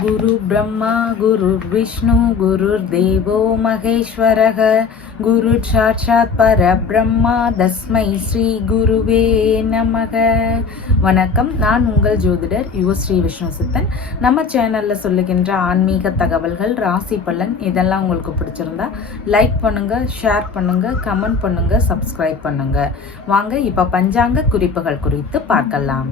गुरु ब्रह्मा गुरुर्विष्णु गुरुर्देवो महेश्वरः गुरु साक्षात् परब्रह्मा தஸ்மை ஸ்ரீ குருவே நமக. வணக்கம், நான் உங்கள் ஜோதிடர் ஸ்ரீ விஷ்ணு சித்தன். நம்ம சேனல்ல சொல்லுகின்ற ஆன்மீக தகவல்கள், ராசி பலன் இதெல்லாம் உங்களுக்கு பிடிச்சிருந்தா லைக் பண்ணுங்க, ஷேர் பண்ணுங்க, கமெண்ட் பண்ணுங்க, சப்ஸ்கிரைப் பண்ணுங்க. வாங்க இப்ப பஞ்சாங்க குறிப்புகள் குறித்து பார்க்கலாம்.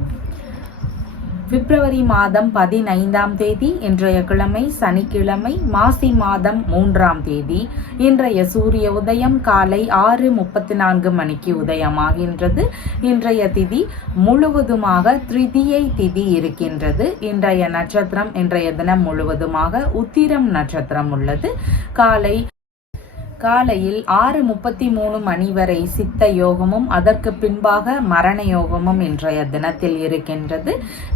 பிப்ரவரி மாதம் 15ஆம் தேதி இன்றைய கிழமை சனிக்கிழமை, மாசி மாதம் 3ஆம் தேதி. இன்றைய சூரிய உதயம் காலை 6:34 மணிக்கு உதயமாகின்றது. இன்றைய திதி முழுவதுமாக திரிதியை திதி இருக்கின்றது. இன்றைய நட்சத்திரம் இன்றைய தினம் முழுவதுமாக உத்திரம் நட்சத்திரம் உள்ளது. காலையில் 6:33 மணி வரை சித்த யோகமும் அதற்கு பின்பாக மரண யோகமும் இன்றைய தினத்தில் இருக்கின்றது.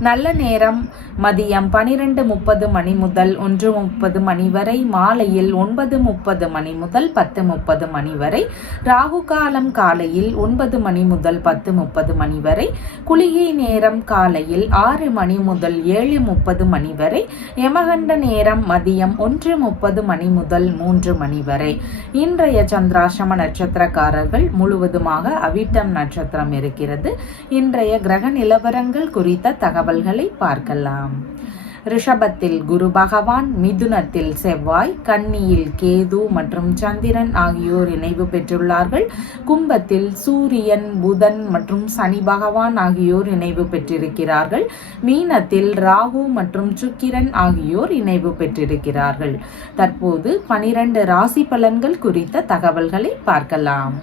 நல்ல நேரம் மதியம் 12:30 மணி முதல் 1:30 மணி வரை, மாலையில் 9:30 மணி முதல் 10:30 மணி வரை, ராகு காலம் காலையில் 9 மணி முதல் 10:30 மணி வரை, குளிகை நேரம் காலையில் 6 மணி முதல் 7:30 மணி வரை, யமகண்ட நேரம் மதியம் 1:30 மணி முதல் 3 மணி வரை. இன்றைய சந்திராசிரம நட்சத்திரக்காரர்கள் முழுவதுமாக அவிட்டம் நட்சத்திரம் இருக்கிறது. இன்றைய கிரக நிலவரங்கள் குறித்த தகவல்களை பார்க்கலாம். ரிஷபத்தில் குரு பகவான், மிதுனத்தில் செவ்வாய், கன்னியில் கேது மற்றும் சந்திரன் ஆகியோர் இணைவு பெற்றுள்ளார்கள். கும்பத்தில் சூரியன், புதன் மற்றும் சனி பகவான் ஆகியோர் இணைவு பெற்றிருக்கிறார்கள். மீனத்தில் ராகு மற்றும் சுக்கிரன் ஆகியோர் இணைவு பெற்றிருக்கிறார்கள். தற்போது 12 ராசி பலன்கள் குறித்த தகவல்களை பார்க்கலாம்.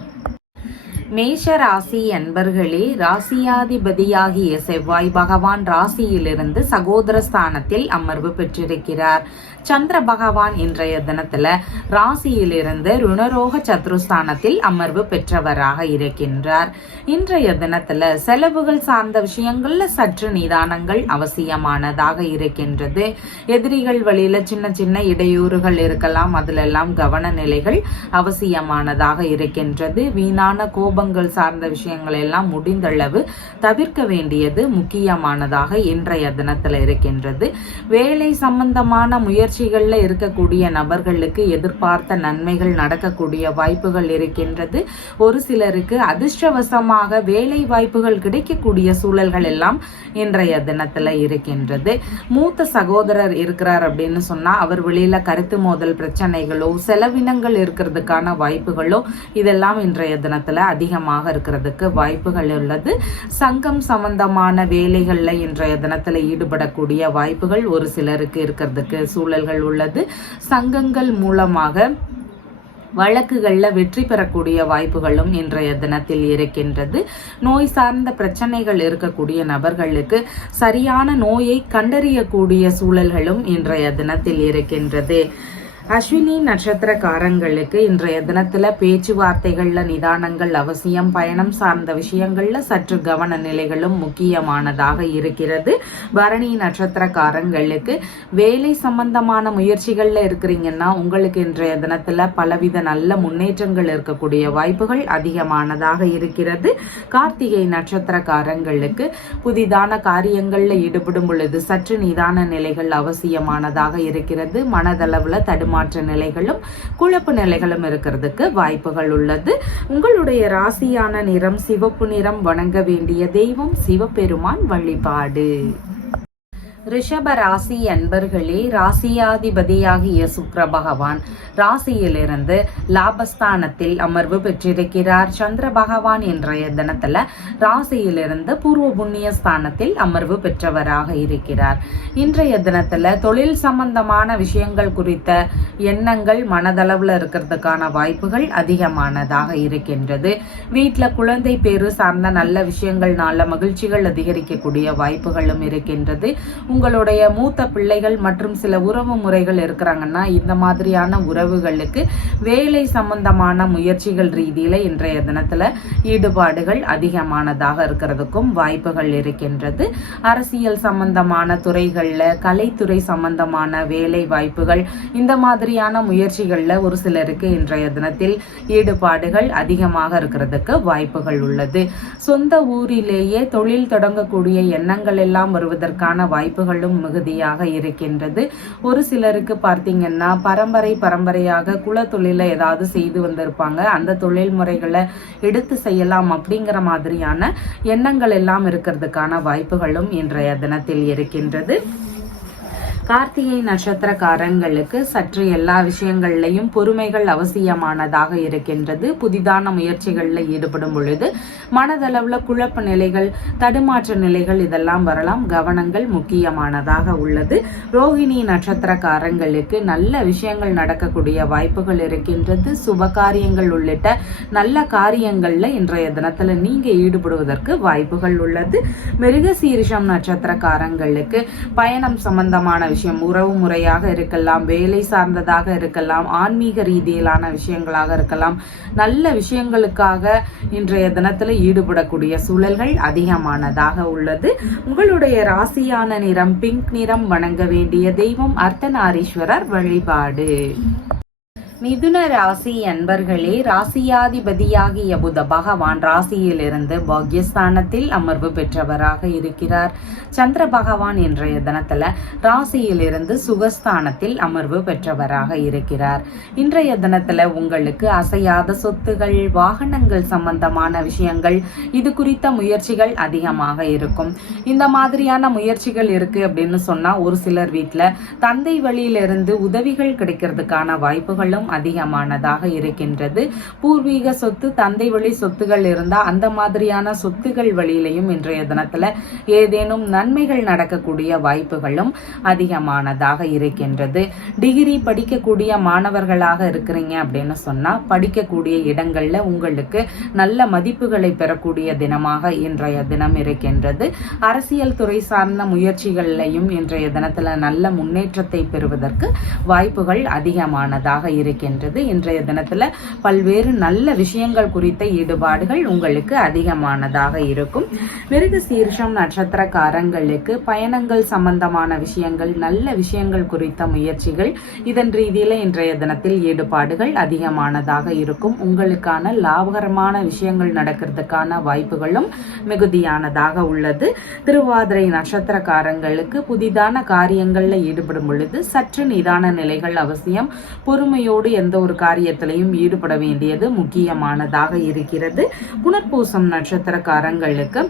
மேஷ ராசி அன்பர்களே, ராசியாதிபதியாகிய செவ்வாய் பகவான் ராசியிலிருந்து சகோதர ஸ்தானத்தில் அமர்வு பெற்றிருக்கிறார். சந்திர பகவான் இன்றைய தினத்துல ராசியிலிருந்து ருணரோக சத்ருஸ்தானத்தில் அமர்வு பெற்றவராக இருக்கின்றார். இன்றைய தினத்துல செலவுகள் சார்ந்த விஷயங்கள்ல சற்று நிதானங்கள் அவசியமானதாக இருக்கின்றது. எதிரிகள் வழியில சின்ன சின்ன இடையூறுகள் இருக்கலாம், அதுல எல்லாம் கவன நிலைகள் அவசியமானதாக இருக்கின்றது. வீணான கோபங்கள் சார்ந்த விஷயங்கள் எல்லாம் முடிந்தளவு தவிர்க்க வேண்டியது முக்கியமானதாக இன்றைய தினத்துல இருக்கின்றது. வேலை சம்பந்தமான முயற்சிகள்ல இருக்கக்கூடிய நபர்களுக்கு எதிர்பார்த்த நன்மைகள் நடக்கக்கூடிய வாய்ப்புகள் இருக்கின்றது. ஒரு சிலருக்கு அதிர்ஷ்டவசமாக வேலை வாய்ப்புகள் கிடைக்கக்கூடிய சூழல்கள் எல்லாம் இன்றைய தினத்துல இருக்கின்றது. மூத்த சகோதரர் இருக்கிறார் அப்படின்னு சொன்னா அவர் வெளியில கருத்து மோதல் பிரச்சனைகளோ செலவினங்கள் இருக்கிறதுக்கான வாய்ப்புகளோ இதெல்லாம் இன்றைய தினத்துல அதிகமாக இருக்கிறதுக்கு வாய்ப்புகள் உள்ளது. சங்கம் சம்பந்தமான வேலைகள்ல இன்றைய தினத்துல ஈடுபடக்கூடிய வாய்ப்புகள் ஒரு சிலருக்கு இருக்கிறதுக்கு சூழல்கள் உள்ளது. சங்கங்கள் மூலமாக வழக்குகள்ல வெற்றி பெறக்கூடிய வாய்ப்புகளும் இன்றைய தினத்தில் இருக்கின்றது. நோய் சார்ந்த பிரச்சனைகள் இருக்கக்கூடிய நபர்களுக்கு சரியான நோயை கண்டறியக்கூடிய சூழல்களும் இன்றைய தினத்தில் இருக்கின்றது. அஸ்வினி நட்சத்திரக்காரங்களுக்கு இன்றைய தினத்துல பேச்சுவார்த்தைகள்ல நிதானங்கள் அவசியம். பயணம் சார்ந்த விஷயங்கள்ல சற்று கவன நிலைகளும் முக்கியமானதாக இருக்கிறது. பரணி நட்சத்திரக்காரங்களுக்கு வேலை சம்பந்தமான முயற்சிகள்ல இருக்கிறீங்கன்னா உங்களுக்கு இன்றைய தினத்துல பலவித நல்ல முன்னேற்றங்கள் இருக்கக்கூடிய வாய்ப்புகள் அதிகமானதாக இருக்கிறது. கார்த்திகை நட்சத்திரக்காரங்களுக்கு புதிதான காரியங்கள்ல ஈடுபடும் பொழுது சற்று நிதான நிலைகள் அவசியமானதாக இருக்கிறது. மனதளவுல தடுமாற்ற நிலைகளும் குழப்பு நிலைகளும் இருக்கிறதுக்கு வாய்ப்புகள் உள்ளது. உங்களுடைய ராசியான நிறம் சிவப்பு நிறம். வணங்க வேண்டிய தெய்வம் சிவபெருமான் வழிபாடு. ரிஷப ராசி அன்பர்களே, ராசியாதிபதியாகிய சுக்கிர பகவான் ராசியிலிருந்து லாபஸ்தானத்தில் அமர்வு பெற்றிருக்கிறார். சந்திர பகவான் இன்றைய தினத்துல ராசியிலிருந்து பூர்வ புண்ணிய ஸ்தானத்தில் அமர்வு பெற்றவராக இருக்கிறார். இன்றைய தினத்துல தொழில் சம்பந்தமான விஷயங்கள் குறித்த எண்ணங்கள் மனதளவுல இருக்கிறதுக்கான வாய்ப்புகள் அதிகமானதாக இருக்கின்றது. வீட்டுல குழந்தை பேரு சார்ந்த நல்ல விஷயங்கள்னால மகிழ்ச்சிகள் அதிகரிக்கக்கூடிய வாய்ப்புகளும் இருக்கின்றது. உங்களுடைய மூத்த பிள்ளைகள் மற்றும் சில உறவு முறைகள் இருக்கிறாங்கன்னா இந்த மாதிரியான உறவுகளுக்கு வேலை சம்பந்தமான முயற்சிகள் ரீதியில இன்றைய தினத்துல ஈடுபாடுகள் அதிகமானதாக இருக்கிறதுக்கும் வாய்ப்புகள் இருக்கின்றது. அரசியல் சம்பந்தமான துறைகள்ல, கலைத்துறை சம்பந்தமான வேலை வாய்ப்புகள் இந்த மாதிரியான முயற்சிகள்ல ஒரு சிலருக்கு இன்றைய தினத்தில் ஈடுபாடுகள் அதிகமாக இருக்கிறதுக்கு வாய்ப்புகள் உள்ளது. சொந்த ஊரிலேயே தொழில் தொடங்கக்கூடிய எண்ணங்கள் எல்லாம் வருவதற்கான வாய்ப்புகள் வாய்ப்புகளும் மிகுதியாக இருக்கின்றது. ஒரு சிலருக்கு பார்த்தீங்கன்னா பரம்பரையாக குல தொழில ஏதாவது செய்து வந்திருப்பாங்க. அந்த தொழில் முறைகளை எடுத்து செய்யலாம் அப்படிங்கிற மாதிரியான எண்ணங்கள் எல்லாம் இருக்கிறதுக்கான வாய்ப்புகளும் இன்றைய தினத்தில் இருக்கின்றது. கார்த்திகை நட்சத்திரக்காரங்களுக்கு சற்று எல்லா விஷயங்கள்லையும் பொறுமைகள் அவசியமானதாக இருக்கின்றது. புதிதான முயற்சிகளில் ஈடுபடும் பொழுது மனதளவுல குழப்ப நிலைகள், தடுமாற்ற நிலைகள் இதெல்லாம் வரலாம். கவனங்கள் முக்கியமானதாக உள்ளது. ரோஹிணி நட்சத்திரக்காரங்களுக்கு நல்ல விஷயங்கள் நடக்கக்கூடிய வாய்ப்புகள் இருக்கின்றது. சுப காரியங்கள் உள்ளிட்ட நல்ல காரியங்கள்ல இன்றைய தினத்துல நீங்க ஈடுபடுவதற்கு வாய்ப்புகள் உள்ளது. மிருகசீரிஷம் நட்சத்திரக்காரங்களுக்கு பயணம் சம்பந்தமான விஷயம், உறவு முறையாக இருக்கலாம், வேலை சார்ந்ததாக இருக்கலாம், ஆன்மீக ரீதியிலான விஷயங்களாக இருக்கலாம், நல்ல விஷயங்களுக்காக இன்றைய தினத்துல ஈடுபடக்கூடிய சூழல்கள் அதிகமானதாக உள்ளது. உங்களுடைய ராசியான நிறம் பிங்க் நிறம். வணங்க வேண்டிய தெய்வம் அர்த்தநாரீஸ்வரர் வழிபாடு. மிதுன ராசி அன்பர்களே, ராசியாதிபதியாகிய புத பகவான் ராசியிலிருந்து பாக்யஸ்தானத்தில் அமர்வு பெற்றவராக இருக்கிறார். சந்திர பகவான் இன்றைய தினத்துல ராசியிலிருந்து சுகஸ்தானத்தில் அமர்வு பெற்றவராக இருக்கிறார். இன்றைய தினத்துல உங்களுக்கு அசையாத சொத்துகள், வாகனங்கள் சம்பந்தமான விஷயங்கள், இது குறித்த முயற்சிகள் அதிகமாக இருக்கும். இந்த மாதிரியான முயற்சிகள் இருக்கு அப்படின்னு சொன்னா ஒரு சிலர் வீட்டுல தந்தை வழியிலிருந்து உதவிகள் கிடைக்கிறதுக்கான வாய்ப்புகளும் அதிகமானதாக இருக்கின்றது. பூர்வீக சொத்து, தந்தை வழி சொத்துகள் இருந்தா அந்த மாதிரியான சொத்துகள் வழியிலையும் இன்றைய தினத்துல ஏதேனும் நன்மைகள் நடக்கக்கூடிய வாய்ப்புகளும் அதிகமானதாக இருக்கின்றது. டிகிரி படிக்கக்கூடிய மாணவர்களாக இருக்கிறீங்க அப்படின்னு சொன்னா படிக்கக்கூடிய இடங்கள்ல உங்களுக்கு நல்ல மதிப்புகளை பெறக்கூடிய தினமாக இன்றைய தினம் இருக்கின்றது. அரசியல் துறை சார்ந்த முயற்சிகளையும் இன்றைய தினத்துல நல்ல முன்னேற்றத்தை பெறுவதற்கு வாய்ப்புகள் அதிகமானதாக இருக்கின்றது. இன்றைய தினத்துல பல்வேறு நல்ல விஷயங்கள் குறித்த ஈடுபாடுகள் உங்களுக்கு அதிகமானதாக இருக்கும். மிருகசீரிஷம் நட்சத்திரக்காரங்களுக்கு பயணங்கள் சம்பந்தமான விஷயங்கள், நல்ல விஷயங்கள் குறித்த முயற்சிகள், இதன் ரீதியில இன்றைய தினத்தில் ஈடுபாடுகள் அதிகமானதாக இருக்கும். உங்களுக்கான லாபகரமான விஷயங்கள் நடக்கிறதுக்கான வாய்ப்புகளும் மிகுதியானதாக உள்ளது. திருவாதிரை நட்சத்திரக்காரங்களுக்கு புதிதான காரியங்கள்ல ஈடுபடும் பொழுது சற்று நிதான நிலைகள் அவசியம். பொறுமையோடு எந்த ஒரு காரியத்திலையும் ஈடுபட வேண்டியது முக்கியமானதாக இருக்கிறது. புனர்பூசம் நட்சத்திரக்காரங்களுக்கு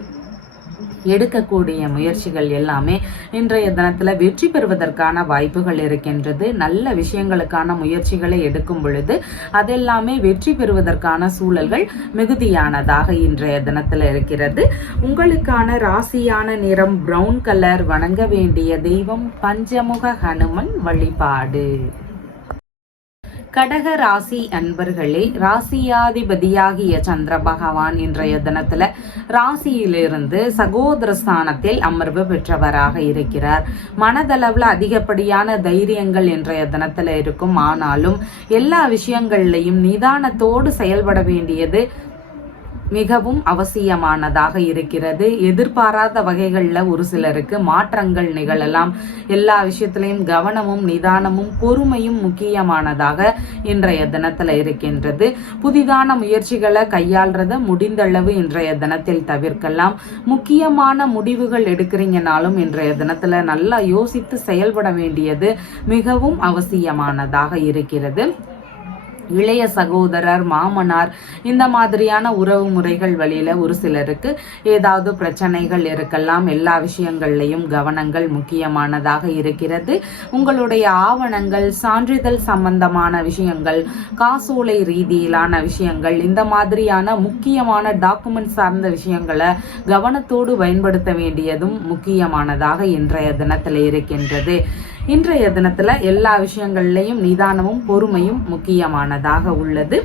எடுக்கக்கூடிய முயற்சிகள் எல்லாமே இன்றைய தினத்துல வெற்றி பெறுவதற்கான வாய்ப்புகள் இருக்கின்றது. நல்ல விஷயங்களுக்கான முயற்சிகளை எடுக்கும் பொழுது அதெல்லாமே வெற்றி பெறுவதற்கான சூழல்கள் மிகுதியானதாக இன்றைய தினத்துல இருக்கிறது. உங்களுக்கான ராசியான நிறம் பிரவுன் கலர். வணங்க வேண்டிய தெய்வம் பஞ்சமுக ஹனுமன் வழிபாடு. கடக ராசி அன்பர்களே, ராசியாதிபதியாகிய சந்திர பகவான் இன்றைய தினத்துல ராசியிலிருந்து சகோதர ஸ்தானத்தில் அமர்வு பெற்றவராக இருக்கிறார். மனதளவுல அதிகப்படியான தைரியங்கள் இன்றைய தினத்துல இருக்கும். ஆனாலும் எல்லா விஷயங்கள்லையும் நிதானத்தோடு செயல்பட வேண்டியது மிகவும் அவசியமானதாக இருக்கிறது. எதிர்பாராத வகைகள்ல ஒரு சிலருக்கு மாற்றங்கள் நிகழலாம். எல்லா விஷயத்திலையும் கவனமும் நிதானமும் பொறுமையும் முக்கியமானதாக இன்றைய தினத்துல இருக்கின்றது. புதிதான முயற்சிகளை கையாள்றத முடிந்தளவு இன்றைய தினத்தில் தவிர்க்கலாம். முக்கியமான முடிவுகள் எடுக்கிறீங்கனாலும் இன்றைய தினத்துல நல்லா யோசித்து செயல்பட வேண்டியது மிகவும் அவசியமானதாக இருக்கிறது. இளைய சகோதரர், மாமனார், இந்த மாதிரியான உறவு முறைகள் வழியில ஒரு சிலருக்கு ஏதாவது பிரச்சனைகள் இருக்கலாம். எல்லா விஷயங்கள்லையும் கவனங்கள் முக்கியமானதாக இருக்கிறது. உங்களுடைய ஆவணங்கள், சான்றிதழ் சம்பந்தமான விஷயங்கள், காசோலை ரீதியிலான விஷயங்கள், இந்த மாதிரியான முக்கியமான டாக்குமெண்ட் சார்ந்த விஷயங்களை கவனத்தோடு பயன்படுத்த வேண்டியதும் முக்கியமானதாக இன்றைய தினத்தில் இருக்கின்றது. இன்றைய தினத்துல எல்லா விஷயங்கள்லையும் நிதானமும் பொறுமையும் முக்கியமானதாக உள்ளது.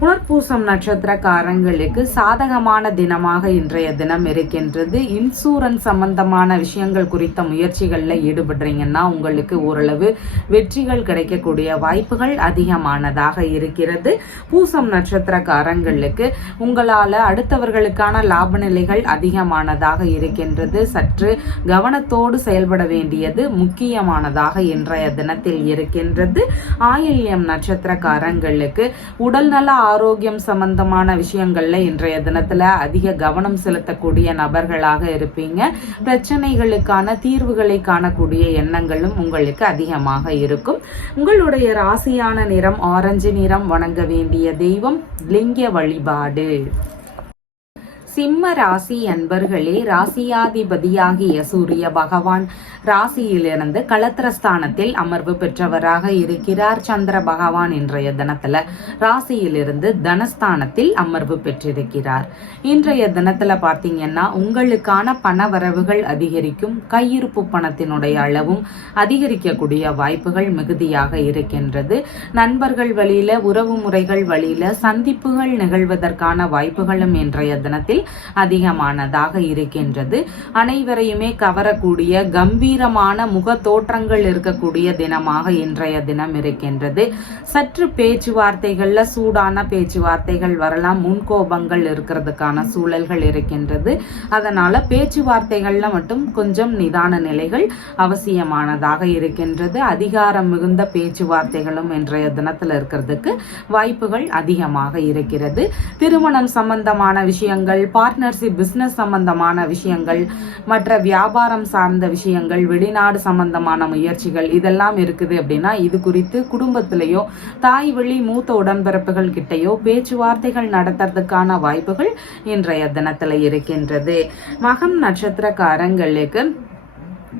புனர்பூசம் நட்சத்திரக்காரங்களுக்கு சாதகமான தினமாக இன்றைய தினம் இருக்கின்றது. இன்சூரன்ஸ் சம்பந்தமான விஷயங்கள் குறித்த முயற்சிகளில் ஈடுபடுறீங்கன்னா உங்களுக்கு ஓரளவு வெற்றிகள் கிடைக்கக்கூடிய வாய்ப்புகள் அதிகமானதாக இருக்கிறது. பூசம் நட்சத்திரக்காரங்களுக்கு உங்களால் அடுத்தவர்களுக்கான லாப நிலைகள் அதிகமானதாக இருக்கின்றது. சற்று கவனத்தோடு செயல்பட வேண்டியது முக்கியமானதாக இன்றைய தினத்தில் இருக்கின்றது. ஆயில்யம் நட்சத்திரக்காரங்களுக்கு உடல்நல ஆரோக்கியம் சம்பந்தமான விஷயங்கள்ல இன்றைய தினத்துல அதிக கவனம் செலுத்தக்கூடிய நபர்களாக இருப்பீங்க. பிரச்சனைகளுக்கான தீர்வுகளை காணக்கூடிய எண்ணங்களும் உங்களுக்கு அதிகமாக இருக்கும். உங்களுடைய ராசியான நிறம் ஆரஞ்சு நிறம். வணங்க வேண்டிய தெய்வம் லிங்க வழிபாடு. சிம்ம ராசி அன்பர்களே, ராசியாதிபதியாகிய சூரிய பகவான் ராசியிலிருந்து களத்திரஸ்தானத்தில் அமர்வு பெற்றவராக இருக்கிறார். சந்திர பகவான் இன்றைய தினத்துல ராசியிலிருந்து தனஸ்தானத்தில் அமர்வு பெற்றிருக்கிறார். இன்றைய தினத்துல பார்த்தீங்கன்னா உங்களுக்கான பண வரவுகள் அதிகரிக்கும். கையிருப்பு பணத்தினுடைய அளவும் அதிகரிக்கக்கூடிய வாய்ப்புகள் மிகுதியாக இருக்கின்றது. நண்பர்கள் வழியில, உறவு முறைகள் வழியில சந்திப்புகள் நிகழ்வதற்கான வாய்ப்புகளும் இன்றைய தினத்தில் அதிகமானதாக இருக்கின்றது. அனைவரையுமே கவரக்கூடிய கம்பீரமான முக தோற்றங்கள் இருக்கக்கூடிய தினமாக இன்றைய தினம் இருக்கின்றது. சற்று பேச்சுவார்த்தைகள்ல சூடான பேச்சுவார்த்தைகள் வரலாம். முன்கோபங்கள் இருக்கிறதுக்கான சூழல்கள் இருக்கின்றது. அதனால பேச்சுவார்த்தைகள்ல மட்டும் கொஞ்சம் நிதான நிலைகள் அவசியமானதாக இருக்கின்றது. அதிகாரம் மிகுந்த பேச்சுவார்த்தைகளும் இன்றைய தினத்துல இருக்கிறதுக்கு வாய்ப்புகள் அதிகமாக இருக்கிறது. திருமணம் சம்பந்தமான விஷயங்கள், பார்ட்னர்ஷிப், பிசினஸ் சம்பந்தமான விஷயங்கள், மற்ற வியாபாரம் சார்ந்த விஷயங்கள், வெளிநாடு சம்பந்தமான முயற்சிகள் இதெல்லாம் இருக்குது அப்படின்னா இது குறித்து குடும்பத்திலேயோ தாய் வழி மூத்த உடன்பிறப்புகள் கிட்டையோ பேச்சுவார்த்தைகள் நடத்துறதுக்கான வாய்ப்புகள் இன்றைய தினத்துல இருக்கின்றது. மகம் நட்சத்திரக்காரங்களுக்கு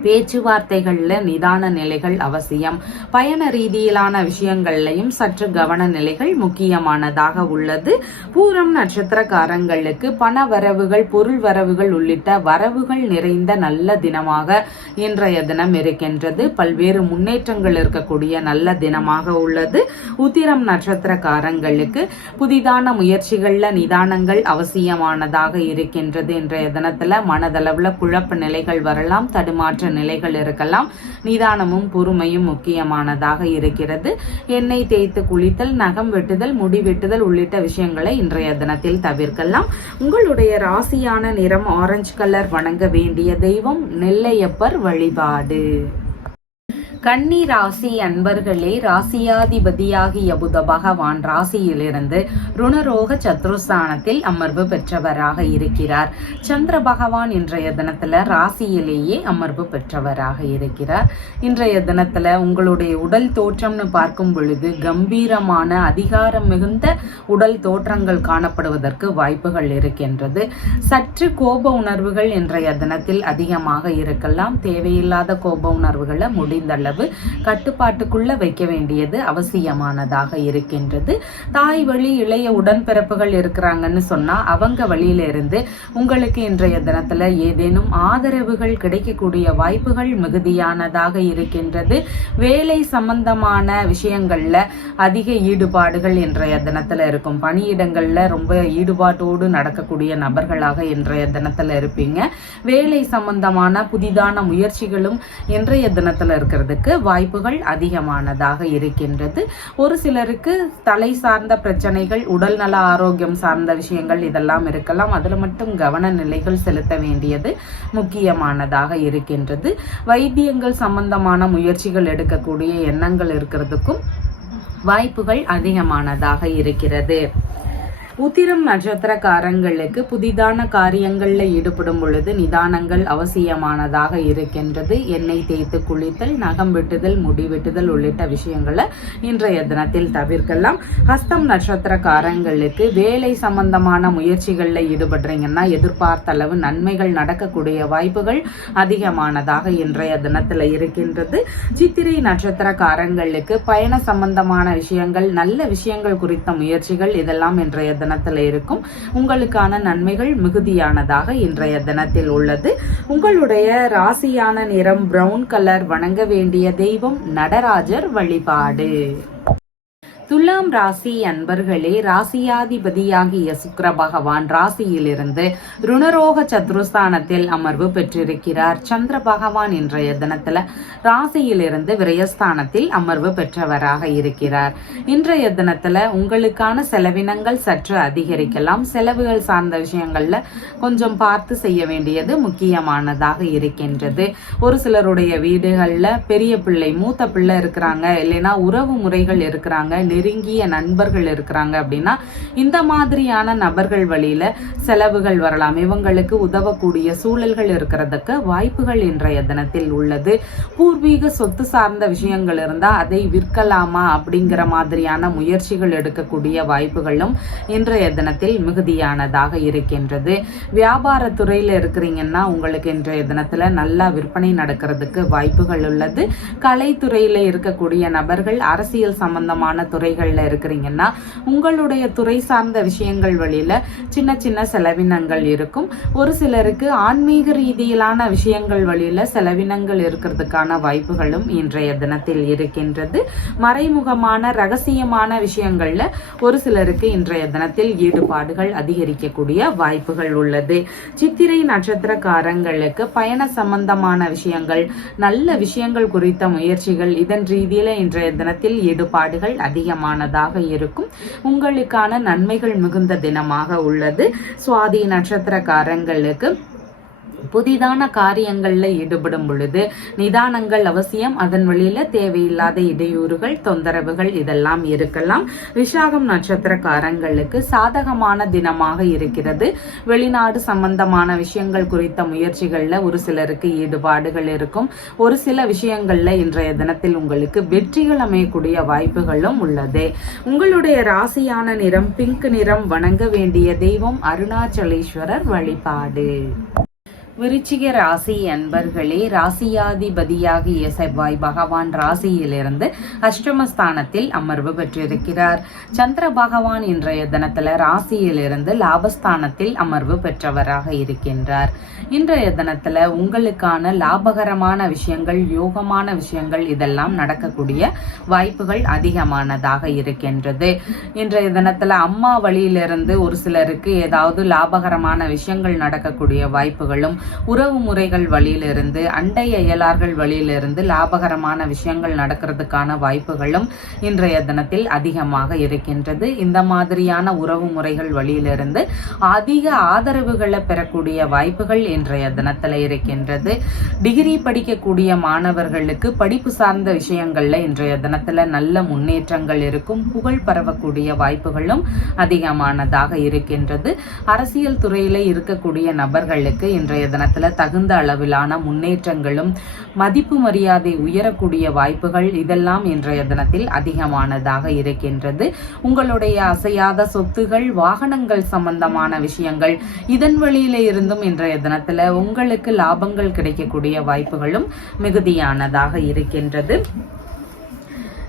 பேச்சுவார்த்தைகள்ல நிதான நிலைகள் அவசியம். பயண ரீதியிலான விஷயங்கள்லையும் சற்று கவன நிலைகள் முக்கியமானதாக உள்ளது. பூரம் நட்சத்திரக்காரங்களுக்கு பண வரவுகள், பொருள் வரவுகள் உள்ளிட்ட வரவுகள் நிறைந்த நல்ல தினமாக இன்றைய தினம் இருக்கின்றது. பல்வேறு முன்னேற்றங்கள் இருக்கக்கூடிய நல்ல தினமாக உள்ளது. உத்திரம் நட்சத்திரக்காரங்களுக்கு புதிதான முயற்சிகள்ல நிதானங்கள் அவசியமானதாக இருக்கின்றது. இன்றைய தினத்துல மனதளவுல குழப்ப நிலைகள் வரலாம், தடுமாற்ற நிலைகள் இருக்கலாம். நிதானமும் பொறுமையும் முக்கியமானதாக இருக்கிறது. எண்ணெய் தேய்த்து குளித்தல், நகம் வெட்டுதல், முடி வெட்டுதல் உள்ளிட்ட விஷயங்களை இன்றைய தினத்தில் தவிர்க்கலாம். உங்களுடைய ராசியான நிறம் ஆரஞ்சு கலர். வணங்க வேண்டிய தெய்வம் நெல்லையப்பர் வழிபாடு. கன்னி ராசி அன்பர்களே, ராசியாதிபதியாகிய புத பகவான் ராசியிலிருந்து ருணரோக சத்ருஸ்தானத்தில் அமர்வு பெற்றவராக இருக்கிறார். சந்திர பகவான் இன்றைய தினத்துல ராசியிலேயே அமர்வு பெற்றவராக இருக்கிறார். இன்றைய தினத்துல உங்களுடைய உடல் தோற்றம்னு பார்க்கும் பொழுது கம்பீரமான அதிகாரம் மிகுந்த உடல் தோற்றங்கள் காணப்படுவதற்கு வாய்ப்புகள் இருக்கின்றது. சற்று கோப உணர்வுகள் இன்றைய தினத்தில் அதிகமாக இருக்கலாம். தேவையில்லாத கோப உணர்வுகளை முடிந்தளவு கட்டுப்பாட்டுக்குள்ள வைக்க வேண்டியது அவசியமானதாக இருக்கின்றது. தாய் வழி இளைய உடன்பிறப்புகள் இருக்கிறாங்கன்னு சொன்னா அவங்க வழியில இருந்து உங்களுக்கு இன்றைய தினத்துல ஏதேனும் ஆதரவுகள் கிடைக்கக்கூடிய வாய்ப்புகள் மிகுதியானதாக இருக்கின்றது. வேலை சம்பந்தமான விஷயங்கள்ல அதிக ஈடுபாடுகள் இன்றைய தினத்துல இருக்கும். பணியிடங்கள்ல ரொம்ப ஈடுபாட்டோடு நடக்கக்கூடிய நபர்களாக இன்றைய தினத்துல இருப்பீங்க. வேலை சம்பந்தமான புதிதான முயற்சிகளும் இன்றைய தினத்துல இருக்கிறதுக்கு வாய்ப்புகள் அதிகமானதாக இருக்கின்றது. ஒரு சிலருக்கு தலை சார்ந்த பிரச்சனைகள், உடல் நல ஆரோக்கியம் சார்ந்த விஷயங்கள் இதெல்லாம் இருக்கலாம். அதுல மட்டும் கவன நிலைகள் செலுத்த வேண்டியது முக்கியமானதாக இருக்கின்றது. வைத்தியங்கள் சம்பந்தமான முயற்சிகள் எடுக்கக்கூடிய எண்ணங்கள் இருக்கிறதுக்கும் வாய்ப்புகள் அதிகமானதாக இருக்கிறது. உத்திரம் நட்சத்திரக்காரங்களுக்கு புதிதான காரியங்கள்ல ஈடுபடும் பொழுது நிதானங்கள் அவசியமானதாக இருக்கின்றது. எண்ணெய் தேய்த்து குளித்தல், நகம் வெட்டுதல், முடி வெட்டுதல் உள்ளிட்ட விஷயங்களை இன்றைய தினத்தில் தவிர்க்கலாம். ஹஸ்தம் நட்சத்திரக்காரங்களுக்கு வேலை சம்பந்தமான முயற்சிகள்ல ஈடுபடுறீங்கன்னா எதிர்பார்த்த அளவு நன்மைகள் நடக்கக்கூடிய வாய்ப்புகள் அதிகமானதாக இன்றைய தினத்துல இருக்கின்றது. சித்திரை நட்சத்திரக்காரங்களுக்கு பயண சம்பந்தமான விஷயங்கள், நல்ல விஷயங்கள் குறித்த முயற்சிகள் இதெல்லாம் இன்றைய தினத்துல இருக்கும். உங்களுக்கான நன்மைகள் மிகுதியானதாக இன்றைய தினத்தில் உள்ளது. உங்களுடைய ராசியான நிறம் பிரவுன் கலர். வணங்க வேண்டிய தெய்வம் நடராஜர் வழிபாடு. துலாம் ராசி அன்பர்களே, ராசியாதிபதியாகிய சுக்கிர பகவான் ராசியிலிருந்து ருணரோக சத்ருஸ்தானத்தில் அமர்வு பெற்றிருக்கிறார். சந்திர பகவான் இன்றைய தினத்துல ராசியிலிருந்து விரயஸ்தானத்தில் அமர்வு பெற்றவராக இருக்கிறார். இன்றைய தினத்துல உங்களுக்கான செலவினங்கள் சற்று அதிகரிக்கலாம். செலவுகள் சார்ந்த விஷயங்கள்ல கொஞ்சம் பார்த்து செய்ய வேண்டியது முக்கியமானதாக இருக்கின்றது. ஒரு சிலருடைய வீடுகள்ல பெரிய பிள்ளை, மூத்த பிள்ளை இருக்கிறாங்க, இல்லைன்னா உறவு முறைகள் இருக்கிறாங்க, நெருங்கிய நண்பர்கள் இருக்கிறாங்க அப்படின்னா இந்த மாதிரியான நபர்கள் வழியில செலவுகள் வரலாம். இவங்களுக்கு உதவக்கூடிய சூழல்கள் இருக்கிறதுக்கு வாய்ப்புகள் இன்றைய தினத்தில் உள்ளது. பூர்வீக சொத்து சார்ந்த விஷயங்கள் இருந்தா அதை விற்கலாமா அப்படிங்கிற மாதிரியான முயற்சிகள் எடுக்கக்கூடிய வாய்ப்புகளும் இன்றைய தினத்தில் மிகுதியானதாக இருக்கின்றது. வியாபார துறையில இருக்கிறீங்கன்னா உங்களுக்கு இன்றைய தினத்துல நல்லா விற்பனை நடக்கிறதுக்கு வாய்ப்புகள் உள்ளது. கலைத்துறையில இருக்கக்கூடிய நபர்கள், அரசியல் சம்பந்தமான துறைகள்ல இருக்கிறீங்கன்னா உங்களுடைய துறை சார்ந்த விஷயங்கள் வழியில சின்ன சின்ன செலவினங்கள் இருக்கும். ஒரு சிலருக்கு ஆன்மீக ரீதியிலான விஷயங்கள் வழியில செலவினங்கள் இருக்கிறதுக்கான வாய்ப்புகளும் இன்றைய தினத்தில் இருக்கின்றது. மறைமுகமான ரகசியமான விஷயங்கள்ல ஒரு சிலருக்கு இன்றைய தினத்தில் ஈடுபாடுகள் அதிகரிக்கக்கூடிய வாய்ப்புகள் உள்ளது. சித்திரை நட்சத்திரக்காரங்களுக்கு பயண சம்பந்தமான விஷயங்கள், நல்ல விஷயங்கள் குறித்த முயற்சிகள், இதன் ரீதியில இன்றைய தினத்தில் ஈடுபாடுகள் அதிகமானதாக இருக்கும். உங்களுக்கான நன்மைகள் மிகுந்த தினமாக உள்ளது. சுவாதி நட்சத்திரக்காரங்களுக்கு புதிதான காரியங்கள்ல ஈடுபடும் பொழுது நிதானங்கள் அவசியம். அதன் வழியில தேவையில்லாத இடையூறுகள், தொந்தரவுகள் இதெல்லாம் இருக்கலாம். விசாகம் நட்சத்திரக்காரங்களுக்கு சாதகமான தினமாக இருக்கிறது. வெளிநாடு சம்பந்தமான விஷயங்கள் குறித்த முயற்சிகள்ல ஒரு சிலருக்கு ஈடுபாடுகள் இருக்கும். ஒரு சில விஷயங்கள்ல இன்றைய தினத்தில் உங்களுக்கு வெற்றிகள் அமையக்கூடிய வாய்ப்புகளும் உள்ளது. உங்களுடைய ராசியான நிறம் பிங்க் நிறம். வணங்க வேண்டிய தெய்வம் அருணாச்சலேஸ்வரர் வழிபாடு. விருச்சிக ராசி அன்பர்களே, ராசியாதிபதியாகிய செவ்வாய் பகவான் ராசியிலிருந்து அஷ்டமஸ்தானத்தில் அமர்வு பெற்றிருக்கிறார். சந்திர பகவான் இன்றைய தினத்துல ராசியிலிருந்து லாபஸ்தானத்தில் அமர்வு பெற்றவராக இருக்கின்றார். இன்றைய தினத்துல உங்களுக்கான லாபகரமான விஷயங்கள், யோகமான விஷயங்கள் இதெல்லாம் நடக்கக்கூடிய வாய்ப்புகள் அதிகமானதாக இருக்கின்றது. இன்றைய தினத்துல அம்மா வழியிலிருந்து ஒரு சிலருக்கு ஏதாவது லாபகரமான விஷயங்கள் நடக்கக்கூடிய வாய்ப்புகளும், உறவு முறைகள் வழியிலிருந்து, அண்டை அயலார்கள் வழியிலிருந்து லாபகரமான விஷயங்கள் நடக்கிறதுக்கான வாய்ப்புகளும் இன்றைய தினத்தில் அதிகமாக இருக்கின்றது. இந்த மாதிரியான உறவு முறைகள் வழியிலிருந்து அதிக ஆதரவுகளை பெறக்கூடிய வாய்ப்புகள் இன்றைய தினத்துல இருக்கின்றது. டிகிரி படிக்கக்கூடிய மாணவர்களுக்கு படிப்பு சார்ந்த விஷயங்கள்ல இன்றைய தினத்துல நல்ல முன்னேற்றங்கள் இருக்கும். புகழ் பரவக்கூடிய வாய்ப்புகளும் அதிகமானதாக இருக்கின்றது. அரசியல் துறையில இருக்கக்கூடிய நபர்களுக்கு இன்றைய தினத்துல தகுந்த அளவிலான முன்னேற்றங்களும், மதிப்பு மரியாதை உயரக்கூடிய வாய்ப்புகள் இதெல்லாம் இன்றைய தினத்தில் அதிகமானதாக இருக்கின்றது. உங்களுடைய அசையாத சொத்துகள், வாகனங்கள் சம்பந்தமான விஷயங்கள் இதன் வழியில இருந்தும் இன்றைய தினத்துல உங்களுக்கு லாபங்கள் கிடைக்கக்கூடிய வாய்ப்புகளும் மிகுதியானதாக இருக்கின்றது.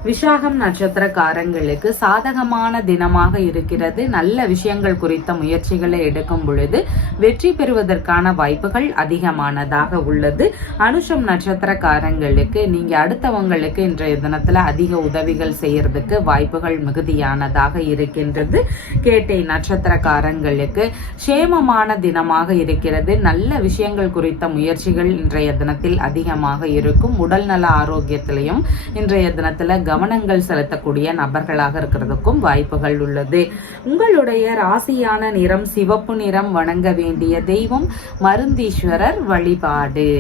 விசாகம் நட்சத்திரக்காரங்களுக்கு சாதகமான தினமாக இருக்கிறது. நல்ல விஷயங்கள் குறித்த முயற்சிகளை எடுக்கும் பொழுது வெற்றி பெறுவதற்கான வாய்ப்புகள் அதிகமானதாக உள்ளது. அனுஷம் நட்சத்திரக்காரங்களுக்கு நீங்க அடுத்தவங்களுக்கு இன்றைய தினத்துல அதிக உதவிகள் செய்யறதுக்கு வாய்ப்புகள் மிகுதியானதாக இருக்கின்றது. கேட்டை நட்சத்திரக்காரங்களுக்கு சேமமான தினமாக இருக்கிறது. நல்ல விஷயங்கள் குறித்த முயற்சிகள் இன்றைய தினத்தில் அதிகமாக இருக்கும். உடல்நல ஆரோக்கியத்திலையும் இன்றைய தினத்துல கவனங்கள் செலுத்தக்கூடிய நபர்களாக இருக்கிறதுக்கும் வாய்ப்புகள் உள்ளது. உங்களுடைய ராசியான நிறம் சிவப்பு நிறம். வணங்க வேண்டிய தெய்வம் மருந்தீஸ்வரர் வழிபாடு.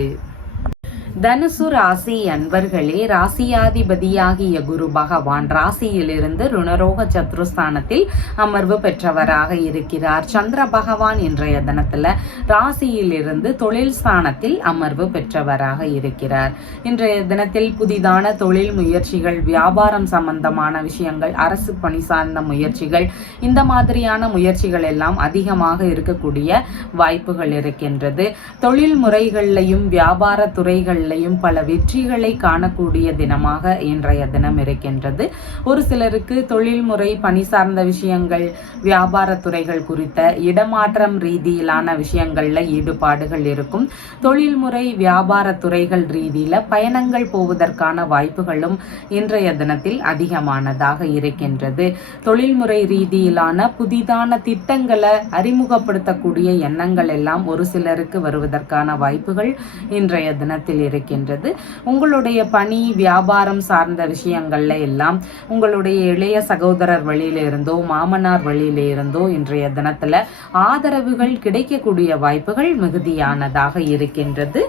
தனுசு ராசி அன்பர்களே, ராசியாதிபதியாகிய குரு பகவான் ராசியிலிருந்து ருணரோக சத்ருஸ்தானத்தில் அமர்வு பெற்றவராக இருக்கிறார். சந்திர பகவான் இன்றைய தினத்துல ராசியிலிருந்து தொழில் ஸ்தானத்தில் அமர்வு பெற்றவராக இருக்கிறார். இன்றைய தினத்தில் புதிதான தொழில் முயற்சிகள், வியாபாரம் சம்பந்தமான விஷயங்கள், அரசு பணி சார்ந்த முயற்சிகள், இந்த மாதிரியான முயற்சிகள் எல்லாம் அதிகமாக இருக்கக்கூடிய வாய்ப்புகள் இருக்கின்றது. தொழில் முறைகள்லையும் வியாபார துறைகள் பல வெற்றிகளை காணக்கூடிய தினமாக இன்றைய தினம் இருக்கின்றது. ஒரு சிலருக்கு தொழில்முறை பணி சார்ந்த விஷயங்கள், வியாபார துறைகள் குறித்த இடமாற்றம் ரீதியிலான விஷயங்கள்ல ஈடுபாடுகள் இருக்கும். தொழில்முறை வியாபார துறைகள் ரீதியில பயணங்கள் போவதற்கான வாய்ப்புகளும் இன்றைய தினத்தில் அதிகமானதாக இருக்கின்றது. தொழில்முறை ரீதியிலான புதிதான திட்டங்களை அறிமுகப்படுத்தக்கூடிய எண்ணங்கள் எல்லாம் ஒரு சிலருக்கு வருவதற்கான வாய்ப்புகள் இன்றைய தினத்தில் இருக்கின்றது. உங்களுடைய பணி வியாபாரம் சார்ந்த விஷயங்கள்ல எல்லாம் உங்களுடைய இளைய சகோதரர் வழியில இருந்தோ, மாமனார் வழியில இருந்தோ இன்றைய தினத்துல ஆதரவுகள் கிடைக்கக்கூடிய வாய்ப்புகள் மிகுதியானதாக இருக்கின்றது.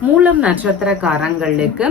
மூலம் நட்சத்திரக்காரங்களுக்கு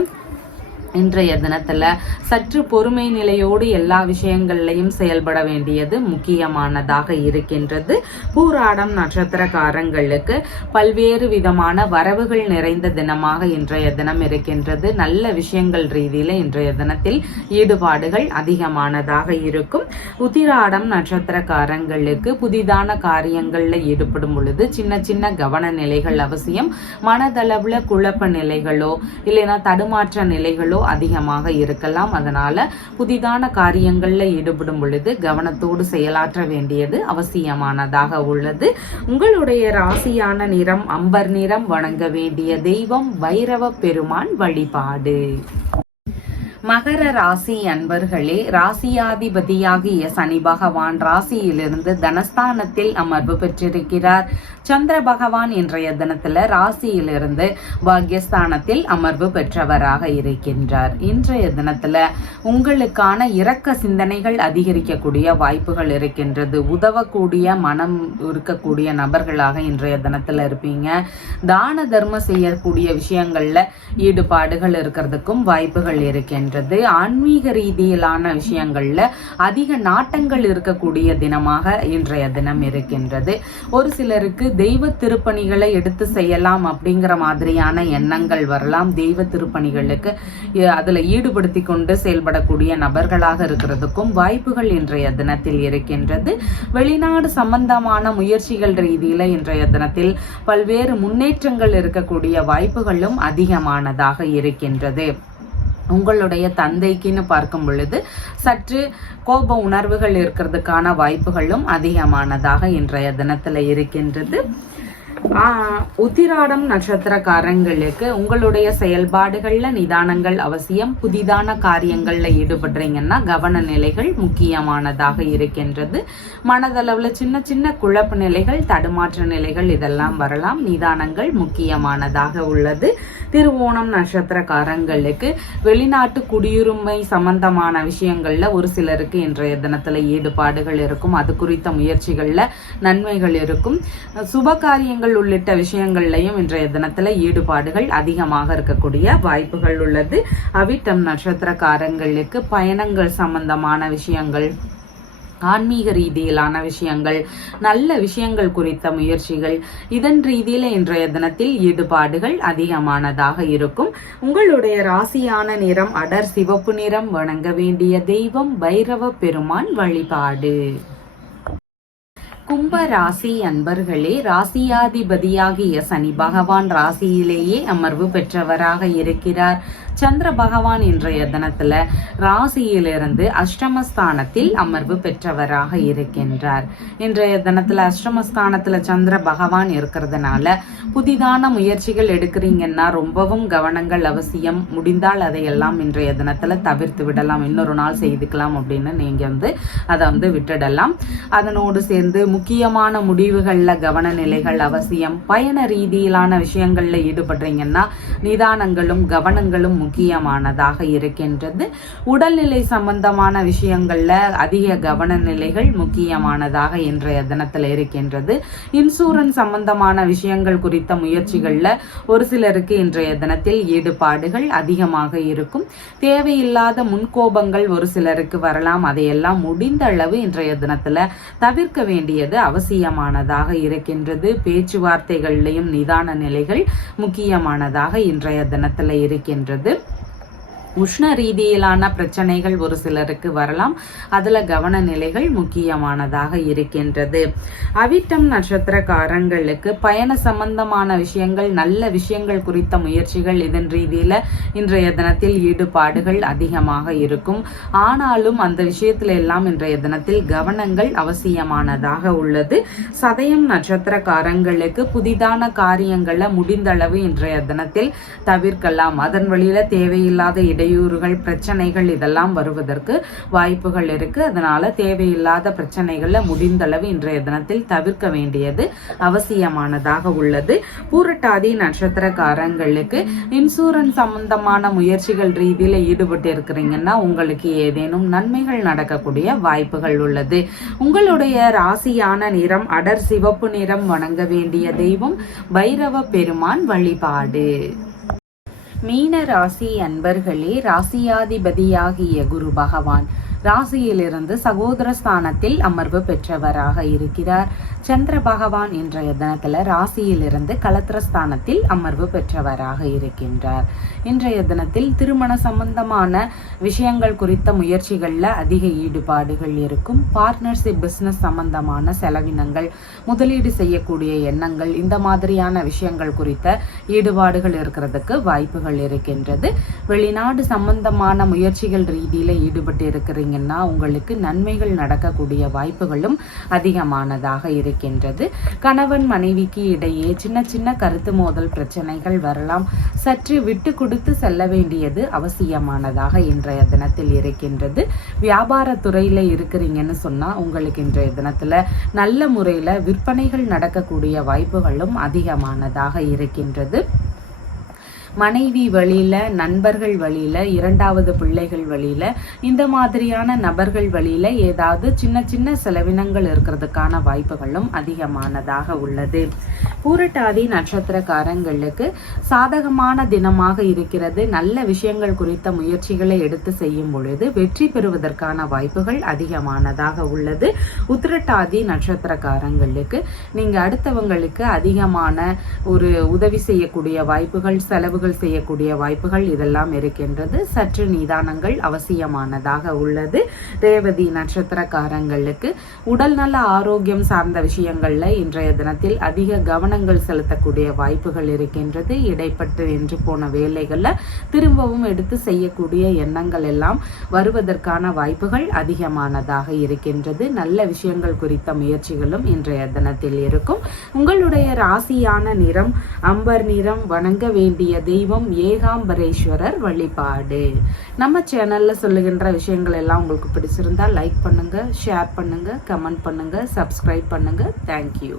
இன்றைய தினத்துல சற்று பொறுமை நிலையோடு எல்லா விஷயங்கள்லையும் செயல்பட வேண்டியது முக்கியமானதாக இருக்கின்றது. பூராடம் நட்சத்திரக்காரங்களுக்கு பல்வேறு விதமான வரவுகள் நிறைந்த தினமாக இன்றைய தினம் இருக்கின்றது. நல்ல விஷயங்கள் ரீதியில இன்றைய தினத்தில் ஈடுபாடுகள் அதிகமானதாக இருக்கும். உத்திராடம் நட்சத்திரக்காரங்களுக்கு புதிதான காரியங்கள்ல ஈடுபடும் பொழுது சின்ன சின்ன கவன நிலைகள் அவசியம். மனதளவுல குழப்ப நிலைகளோ இல்லைன்னா தடுமாற்ற நிலைகளோ அதிகமாக இருக்கலாம். அதனால புதிதான காரியங்கள்ல ஈடுபடும் பொழுது கவனத்தோடு செயலாற்ற வேண்டியது அவசியமானதாக உள்ளது. உங்களுடைய ராசியான நிறம் அம்பர் நிறம். வணங்க வேண்டிய தெய்வம் பைரவ பெருமான் வழிபாடு. மகர ராசி அன்பர்களே, ராசியாதிபதியாகிய சனி பகவான் ராசியிலிருந்து தனஸ்தானத்தில் அமர்வு பெற்றிருக்கிறார். சந்திர பகவான் இன்றைய தினத்துல ராசியிலிருந்து பாக்யஸ்தானத்தில் அமர்வு பெற்றவராக இருக்கின்றார். இன்றைய தினத்துல உங்களுக்கான இரக்க சிந்தனைகள் அதிகரிக்கக்கூடிய வாய்ப்புகள் இருக்கின்றது. உதவக்கூடிய மனம் இருக்கக்கூடிய நபர்களாக இன்றைய தினத்துல இருப்பீங்க. தான தர்மம் செய்யக்கூடிய விஷயங்கள்ல ஈடுபாடுகள் இருக்கிறதுக்கும் வாய்ப்புகள் இருக்கின்றன. ஆன்மீக ரீதியிலான விஷயங்கள்ல அதிக நாட்டங்கள் இருக்கக்கூடிய தினமாக இன்றைய தினம் இருக்கின்றது. ஒரு சிலருக்கு தெய்வ திருப்பணிகளை எடுத்து செய்யலாம் அப்படிங்கிற மாதிரியான எண்ணங்கள் வரலாம். தெய்வ திருப்பணிகளுக்கு அதுல ஈடுபடுத்தி கொண்டு செயல்படக்கூடிய நபர்களாக இருக்கிறதுக்கும் வாய்ப்புகள் இன்றைய தினத்தில் இருக்கின்றது. வெளிநாடு சம்பந்தமான முயற்சிகள் ரீதியில இன்றைய தினத்தில் பல்வேறு முன்னேற்றங்கள் இருக்கக்கூடிய வாய்ப்புகளும் அதிகமானதாக இருக்கின்றது. உங்களுடைய தந்தைக்குன்னு பார்க்கும் பொழுது சற்று கோப உணர்வுகள் இருக்கிறதுக்கான வாய்ப்புகளும் அதிகமானதாக இன்றைய தினத்துல இருக்கின்றது. உத்திராடம் நட்சத்திரக்காரங்களுக்கு உங்களுடைய செயல்பாடுகள்ல நிதானங்கள் அவசியம். புதிதான காரியங்கள்ல ஈடுபடுறீங்கன்னா கவன நிலைகள் முக்கியமானதாக இருக்கின்றது. மனதளவுல சின்ன சின்ன குழப்ப நிலைகள் தடுமாற்ற நிலைகள் இதெல்லாம் வரலாம். நிதானங்கள் முக்கியமானதாக உள்ளது. திருவோணம் நட்சத்திரக்காரங்களுக்கு வெளிநாட்டு குடியுரிமை சம்பந்தமான விஷயங்கள்ல ஒரு சிலருக்கு இன்றைய தினத்துல ஈடுபாடுகள் இருக்கும். அது குறித்த முயற்சிகள்ல நன்மைகள் இருக்கும். சுப காரியங்கள் உள்ளிட்ட விஷயங்கள்லையும் இன்றைய தினத்துல ஈடுபாடுகள் அதிகமாக இருக்கக்கூடிய வாய்ப்புகள் உள்ளது. அவிட்டம் நட்சத்திரக்காரங்களுக்கு பயணங்கள் சம்பந்தமான விஷயங்கள், ஆன்மீக ரீதியிலான விஷயங்கள், நல்ல விஷயங்கள் குறித்த முயற்சிகள், இதன் ரீதியில இன்றைய தினத்தில் ஈடுபாடுகள் அதிகமானதாக இருக்கும். உங்களுடைய ராசியான நிறம் அடர் சிவப்பு நிறம். வணங்க வேண்டிய தெய்வம் பைரவ பெருமான் வழிபாடு. கும்ப ராசி அன்பர்களே, ராசியாதிபதியாகிய சனி பகவான் ராசியிலேயே அமர்வு பெற்றவராக இருக்கிறார். சந்திர பகவான் இன்றைய தினத்துல ராசியிலிருந்து அஷ்டமஸ்தானத்தில் அமர்வு பெற்றவராக இருக்கின்றார். இன்றைய தினத்துல அஷ்டமஸ்தானத்துல சந்திர பகவான் இருக்கிறதுனால புதிதான முயற்சிகள் எடுக்கிறீங்கன்னா ரொம்பவும் கவனங்கள் அவசியம். முடிந்தால் அதையெல்லாம் இன்றைய தினத்துல தவிர்த்து விடலாம். இன்னொரு நாள் செய்துக்கலாம் அப்படின்னு நீங்க அதை விட்டுடலாம். அதனோடு சேர்ந்து முக்கியமான முடிவுகள்ல கவன நிலைகள் அவசியம். பயண ரீதியிலான விஷயங்கள்ல ஈடுபடுறீங்கன்னா நிதானங்களும் கவனங்களும் முக்கியமானதாக இருக்கின்றது. உடல்நிலை சம்பந்தமான விஷயங்கள்ல அதிக கவன நிலைகள் முக்கியமானதாக இன்றைய தினத்துல இருக்கின்றது. இன்சூரன்ஸ் சம்பந்தமான விஷயங்கள் குறித்த முயற்சிகள்ல ஒரு சிலருக்கு இன்றைய தினத்தில் ஈடுபாடுகள் அதிகமாக இருக்கும். தேவையில்லாத முன்கோபங்கள் ஒரு சிலருக்கு வரலாம். அதையெல்லாம் முடிந்த அளவு இன்றைய தினத்துல தவிர்க்க வேண்டியது அவசியமானதாக இருக்கின்றது. பேச்சுவார்த்தைகள்லையும் நிதான நிலைகள் முக்கியமானதாக இன்றைய தினத்துல இருக்கின்றது. உஷ்ண ரீதியிலான பிரச்சனைகள் ஒரு சிலருக்கு வரலாம். அதுல கவன நிலைகள் முக்கியமானதாக இருக்கின்றது. அவிட்டம் நட்சத்திரக்காரங்களுக்கு பயண சம்பந்தமான விஷயங்கள், நல்ல விஷயங்கள் குறித்த முயற்சிகள், இதன் ரீதியில இன்றைய தினத்தில் ஈடுபாடுகள் அதிகமாக இருக்கும். ஆனாலும் அந்த விஷயத்துல எல்லாம் இன்றைய தினத்தில் கவனங்கள் அவசியமானதாக உள்ளது. சதயம் நட்சத்திரக்காரங்களுக்கு புதிதான காரியங்களை முடிந்தளவு இன்றைய தினத்தில் தவிர்க்கலாம். அதன் வழியில தேவையில்லாத இடையூறுகள், பிரச்சனைகள் இதெல்லாம் வருவதற்கு வாய்ப்புகள் இருக்கு. அதனால தேவையில்லாத பிரச்சனைகளை முடிந்தளவு இன்றைய தினத்தில் தவிர்க்க வேண்டியது அவசியமானதாக உள்ளது. பூரட்டாதி நட்சத்திரக்காரங்களுக்கு இன்சூரன்ஸ் சம்பந்தமான முயற்சிகள் ரீதியில ஈடுபட்டு இருக்கிறீங்கன்னா உங்களுக்கு ஏதேனும் நன்மைகள் நடக்கக்கூடிய வாய்ப்புகள் உள்ளது. உங்களுடைய ராசியான நிறம் அடர் சிவப்பு நிறம். வணங்க வேண்டிய தெய்வம் பைரவ பெருமான் வழிபாடு. மீன ராசி அன்பர்களே, ராசியாதிபதியாகிய குரு பகவான் ராசியிலிருந்து சகோதர ஸ்தானத்தில் அமர்வு பெற்றவராக இருக்கிறார். சந்திர பகவான் இன்றைய தினத்துல ராசியிலிருந்து கலத்திரஸ்தானத்தில் அமர்வு பெற்றவராக இருக்கின்றார். இன்றைய தினத்தில் திருமண சம்பந்தமான விஷயங்கள் குறித்த முயற்சிகள்ல அதிக ஈடுபாடுகள் இருக்கும். பார்ட்னர்ஷிப், பிசினஸ் சம்பந்தமான செலவினங்கள், முதலீடு செய்யக்கூடிய எண்ணங்கள், இந்த மாதிரியான விஷயங்கள் குறித்த ஈடுபாடுகள் இருக்கிறதுக்கு வாய்ப்புகள் இருக்கின்றது. வெளிநாடு சம்பந்தமான முயற்சிகள் ரீதியில ஈடுபட்டு இருக்கிறீங்க, உங்களுக்கு நன்மைகள் நடக்கக்கூடிய வாய்ப்புகளும் அதிகமானதாக இருக்கின்றது. கணவன் மனைவிக்கு இடையே சின்ன சின்ன கருத்து மோதல் பிரச்சனைகள் வரலாம். சற்று விட்டு கொடுத்து செல்ல வேண்டியது அவசியமானதாக இன்றைய தினத்தில் இருக்கின்றது. வியாபார துறையில இருக்கிறீங்கன்னு சொன்னா உங்களுக்கு இன்றைய தினத்துல நல்ல முறையில விற்பனைகள் நடக்கக்கூடிய வாய்ப்புகளும் அதிகமானதாக இருக்கின்றது. மனைவி வழியில, நண்பர்கள் வழியில, இரண்டாவது பிள்ளைகள் வழியில, இந்த மாதிரியான நபர்கள் வழியில ஏதாவது சின்ன சின்ன செலவினங்கள் இருக்கிறதுக்கான வாய்ப்புகளும் அதிகமானதாக உள்ளது. பூரட்டாதி நட்சத்திரக்காரங்களுக்கு சாதகமான தினமாக இருக்கிறது. நல்ல விஷயங்கள் குறித்த முயற்சிகளை எடுத்து செய்யும் பொழுது வெற்றி பெறுவதற்கான வாய்ப்புகள் அதிகமானதாக உள்ளது. உத்திரட்டாதி நட்சத்திரக்காரங்களுக்கு நீங்க அடுத்தவங்களுக்கு அதிகமான ஒரு உதவி செய்யக்கூடிய வாய்ப்புகள், செலவு செய்யக்கூடிய வாய்ப்புகள் இதெல்லாம் இருக்கின்றது. சற்று நிதானங்கள் அவசியமானதாக உள்ளது. ரேவதி நட்சத்திரக்காரங்களுக்கு உடல் நல ஆரோக்கியம் சார்ந்த விஷயங்கள்ல இன்றைய தினத்தில் அதிக கவனங்கள் செலுத்தக்கூடிய வாய்ப்புகள் இருக்கின்றது. இடைப்பட்டு நின்று போன வேலைகள்ல திரும்பவும் எடுத்து செய்யக்கூடிய எண்ணங்கள் எல்லாம் வருவதற்கான வாய்ப்புகள் அதிகமானதாக இருக்கின்றது. நல்ல விஷயங்கள் குறித்த முயற்சிகளும் இன்றைய தினத்தில் இருக்கும். உங்களுடைய ராசியான நிறம் அம்பர் நிறம். வணங்க வேண்டியது தெய்வம் ஏகாம்பரேஸ்வரர் வழிபாடு. நம்ம சேனல்ல சொல்லுகின்ற விஷயங்கள் எல்லாம் உங்களுக்கு பிடிச்சிருந்தா லைக் பண்ணுங்க, ஷேர் பண்ணுங்க, கமெண்ட் பண்ணுங்க, சப்ஸ்கிரைப் பண்ணுங்க. தேங்க்யூ.